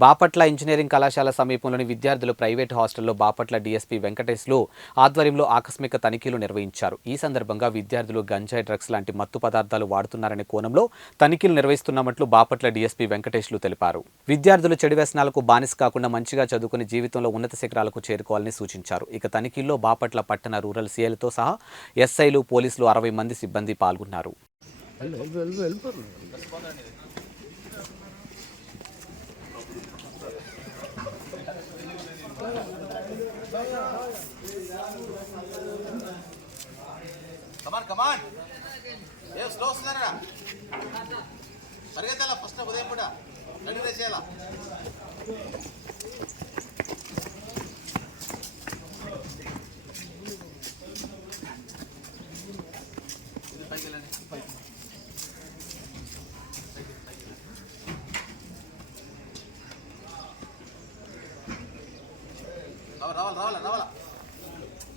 Bapatla engineering కళాశాల సమీపంలోని విద్యార్థులు ప్రైవేటు హాస్టల్లో బాపట్ల డీఎస్పీ వెంకటేశ్లు ఆధ్వర్యంలో ఆకస్మిక తనిఖీలు నిర్వహించారు. ఈ సందర్భంగా విద్యార్థులు గంజాయి, డ్రగ్స్ లాంటి మత్తు పదార్థాలు వాడుతున్నారనే కోణంలో తనిఖీలు నిర్వహిస్తున్నట్లు బాపట్ల డీఎస్పీ వెంకటేశ్లు తెలిపారు. విద్యార్థులు చెడు వ్యసనాలకు బానిస కాకుండా మంచిగా చదువుకుని జీవితంలో ఉన్నత శిఖరాలకు చేరుకోవాలని సూచించారు. ఇక తనిఖీల్లో బాపట్ల పట్టణ రూరల్ సీఐలతో సహా ఎస్ఐలు, పోలీసులు 60 మంది సిబ్బంది పాల్గొన్నారు. కమాన్ ఏ స్లో వస్తున్నారా పరిగెత్తాలా ఫస్ట్ ఉదయం కూడా రెడీ చేయాలా పైకి వెళ్ళండి రావాలా